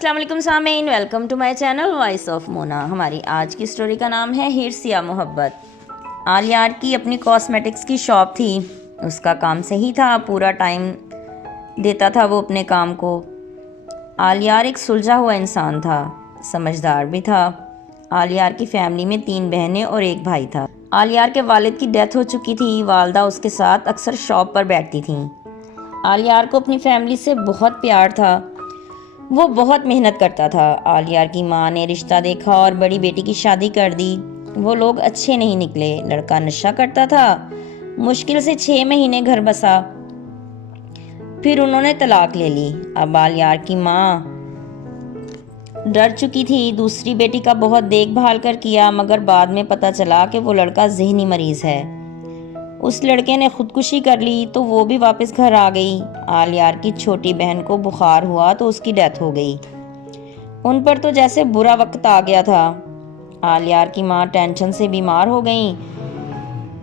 अस्सलाम वालेकुम सामीन, welcome to my channel voice of Mona. हमारी आज की स्टोरी का नाम है हिर्स या मोहब्बत। आलियार की अपनी कॉस्मेटिक्स की शॉप थी। उसका काम सही था, पूरा टाइम देता था वो अपने काम को। आलियार एक सुलझा हुआ इंसान था, समझदार भी था। आलियार की फैमिली में 3 बहनें और 1 भाई था। आलियार के वालिद की डेथ हो चुकी थी। वालदा उसके साथ अक्सर शॉप पर बैठती थीं। आलियार को अपनी फैमिली से बहुत प्यार था। वो बहुत मेहनत करता था। आलियार की माँ ने रिश्ता देखा और बड़ी बेटी की शादी कर दी। वो लोग अच्छे नहीं निकले। लड़का नशा करता था। मुश्किल से 6 महीने घर बसा, फिर उन्होंने तलाक ले ली। अब आलियार की माँ डर चुकी थी। दूसरी बेटी का बहुत देखभाल कर किया, मगर बाद में पता चला कि वो लड़का ज़हनी मरीज़ है। उस लड़के ने खुदकुशी कर ली तो वो भी वापस घर आ गई। आलियार की छोटी बहन को बुखार हुआ तो उसकी डेथ हो गई। उन पर तो जैसे बुरा वक्त आ गया था। आलियार की माँ टेंशन से बीमार हो गई।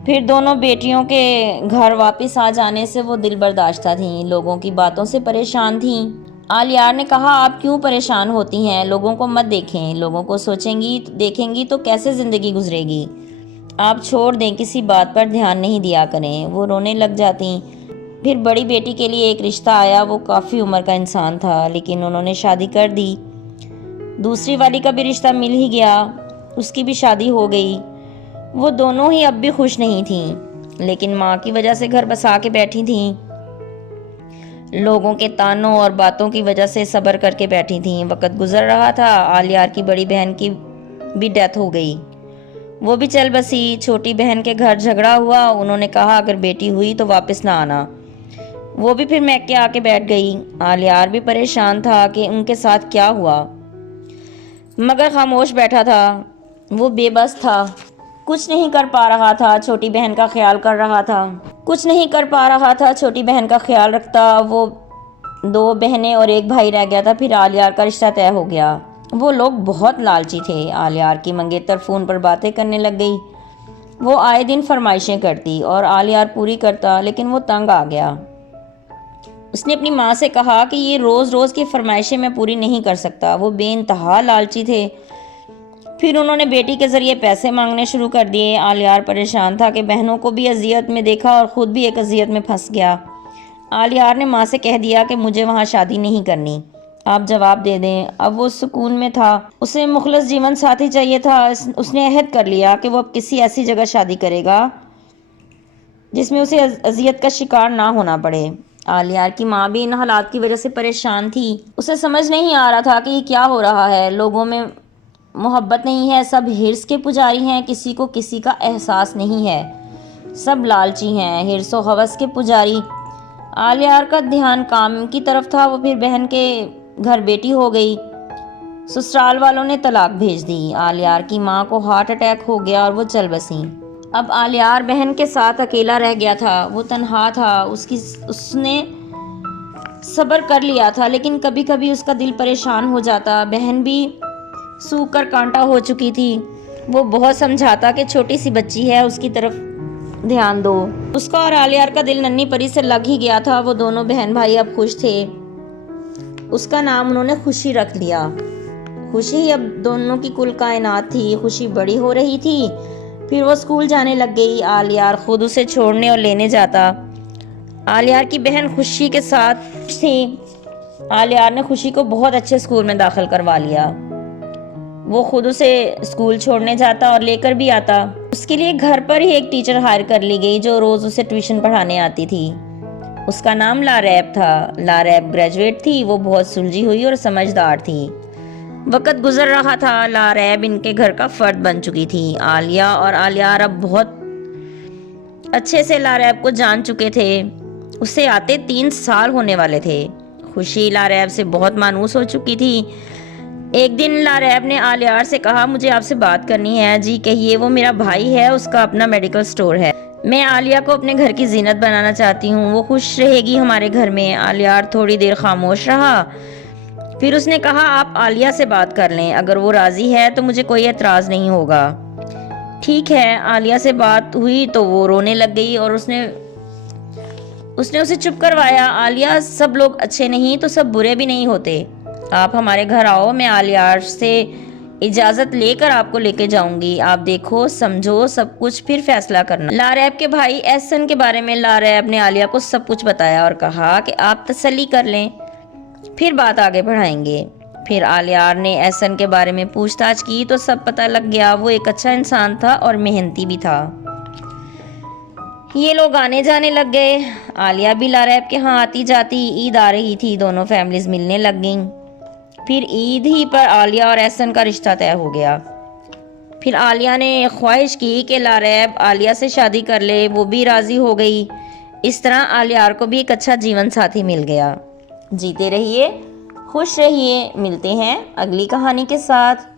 फिर दोनों बेटियों के घर वापस आ जाने से वो दिल बर्दाश्ता थीं। लोगों की बातों से परेशान थीं। आलियार ने कहा, आप क्यों परेशान होती हैं? लोगों को मत देखें। लोगों को सोचेंगी देखेंगी तो कैसे ज़िंदगी गुजरेगी? आप छोड़ दें, किसी बात पर ध्यान नहीं दिया करें। वो रोने लग जाती। फिर बड़ी बेटी के लिए एक रिश्ता आया। वो काफ़ी उम्र का इंसान था, लेकिन उन्होंने शादी कर दी। दूसरी वाली का भी रिश्ता मिल ही गया, उसकी भी शादी हो गई। वो दोनों ही अब भी खुश नहीं थीं, लेकिन माँ की वजह से घर बसा के बैठी थीं। लोगों के तानों और बातों की वजह से सब्र करके बैठी थीं। वक्त गुजर रहा था। आलियार की बड़ी बहन की भी डेथ हो गई। वो भी चल बसी। छोटी बहन के घर झगड़ा हुआ। उन्होंने कहा, अगर बेटी हुई तो वापस ना आना। वो भी फिर मैके आके बैठ गई। आलियार भी परेशान था कि उनके साथ क्या हुआ, मगर खामोश बैठा था। वो बेबस था, कुछ नहीं कर पा रहा था। छोटी बहन का ख्याल कर रहा था, कुछ नहीं कर पा रहा था। छोटी बहन का ख्याल रखता। वो 2 बहनें और 1 भाई रह गया था। फिर आलियार का रिश्ता तय हो गया। वो लोग बहुत लालची थे। आलियार की मंगेतर फ़ोन पर बातें करने लग गई। वो आए दिन फरमाइशें करती और आलियार पूरी करता, लेकिन वो तंग आ गया। उसने अपनी माँ से कहा कि ये रोज़ रोज़ की फरमाइशें मैं पूरी नहीं कर सकता। वो बेइंतहा लालची थे। फिर उन्होंने बेटी के ज़रिए पैसे मांगने शुरू कर दिए। आलियार परेशान था कि बहनों को भी अजियत में देखा और ख़ुद भी एक अजियत में फंस गया। आलियार ने माँ से कह दिया कि मुझे वहाँ शादी नहीं करनी, आप जवाब दे दें। अब वो सुकून में था। उसे मुखलस जीवन साथी चाहिए था। उसने अहद कर लिया कि वो अब किसी ऐसी जगह शादी करेगा जिसमें उसे अजियत का शिकार ना होना पड़े। आलियार की माँ भी इन हालात की वजह से परेशान थी। उसे समझ नहीं आ रहा था कि ये क्या हो रहा है। लोगों में मोहब्बत नहीं है, सब हिर्स के पुजारी हैं। किसी को किसी का एहसास नहीं है, सब लालची हैं, हिर्स व हवस के पुजारी। आलियार का ध्यान काम की तरफ था। वो फिर बहन के घर बेटी हो गई। ससुराल वालों ने तलाक भेज दी। आलियार की माँ को हार्ट अटैक हो गया और वो चल बसी। अब आलियार बहन के साथ अकेला रह गया था। वो तन्हा था। उसने सब्र कर लिया था, लेकिन कभी कभी उसका दिल परेशान हो जाता। बहन भी सूख कर कांटा हो चुकी थी। वो बहुत समझाता कि छोटी सी बच्ची है, उसकी तरफ ध्यान दो। उसका और आलियार का दिल नन्ही परी से लग ही गया था। वो दोनों बहन भाई अब खुश थे। उसका नाम उन्होंने खुशी रख लिया। खुशी ही अब दोनों की कुल कायनात थी। खुशी बड़ी हो रही थी। फिर वो स्कूल जाने लग गई। आलियार खुद उसे छोड़ने और लेने जाता। आलियार की बहन खुशी के साथ थी। आलियार ने खुशी को बहुत अच्छे स्कूल में दाखिल करवा लिया। वो खुद उसे स्कूल छोड़ने जाता और लेकर भी आता। उसके लिए घर पर ही एक टीचर हायर कर ली गई जो रोज़ उसे ट्यूशन पढ़ाने आती थी। उसका नाम लारैब था। लारैब ग्रेजुएट थी। वो बहुत सुलझी हुई और समझदार थी। वक्त गुजर रहा था। लारैब इनके घर का फर्द बन चुकी थी। आलिया और आलियार अब बहुत अच्छे से लारैब को जान चुके थे। उसे आते 3 साल होने वाले थे। खुशी लारैब से बहुत मानूस हो चुकी थी। एक दिन लारैब ने आलियार से कहा, मुझे आपसे बात करनी है। जी कहिए। वो मेरा भाई है, उसका अपना मेडिकल स्टोर है। मैं आलिया को अपने घर की जीनत बनाना चाहती हूँ। वो खुश रहेगी हमारे घर में। आलियार थोड़ी देर खामोश रहा। फिर उसने कहा, आप आलिया से बात कर लें, अगर वो राज़ी है तो मुझे कोई एतराज़ नहीं होगा। ठीक है। आलिया से बात हुई तो वो रोने लग गई और उसने उसे चुप करवाया। आलिया, सब लोग अच्छे नहीं तो सब बुरे भी नहीं होते। آپ ہمارے گھر آؤ، میں آلیار سے اجازت لے کر آپ کو لے کے جاؤں گی، آپ دیکھو سمجھو سب کچھ پھر فیصلہ کرنا۔ لاریب کے بھائی احسن کے بارے میں لاریب نے عالیہ کو سب کچھ بتایا اور کہا کہ آپ تسلی کر لیں، پھر بات آگے بڑھائیں گے۔ پھر آلیار نے احسن کے بارے میں پوچھ تاچھ کی تو سب پتہ لگ گیا، وہ ایک اچھا انسان تھا اور محنتی بھی تھا۔ یہ لوگ آنے جانے لگ گئے، عالیہ بھی لاریب کے ہاں آتی جاتی، عید آ رہی تھی، دونوں فیملیز ملنے لگ گئیں۔ پھر عید ہی پر عالیہ اور احسن کا رشتہ طے ہو گیا۔ پھر عالیہ نے خواہش کی کہ لاریب عالیہ سے شادی کر لے، وہ بھی راضی ہو گئی۔ اس طرح آلیار کو بھی ایک اچھا جیون ساتھی مل گیا۔ جیتے رہیے، خوش رہیے، ملتے ہیں اگلی کہانی کے ساتھ۔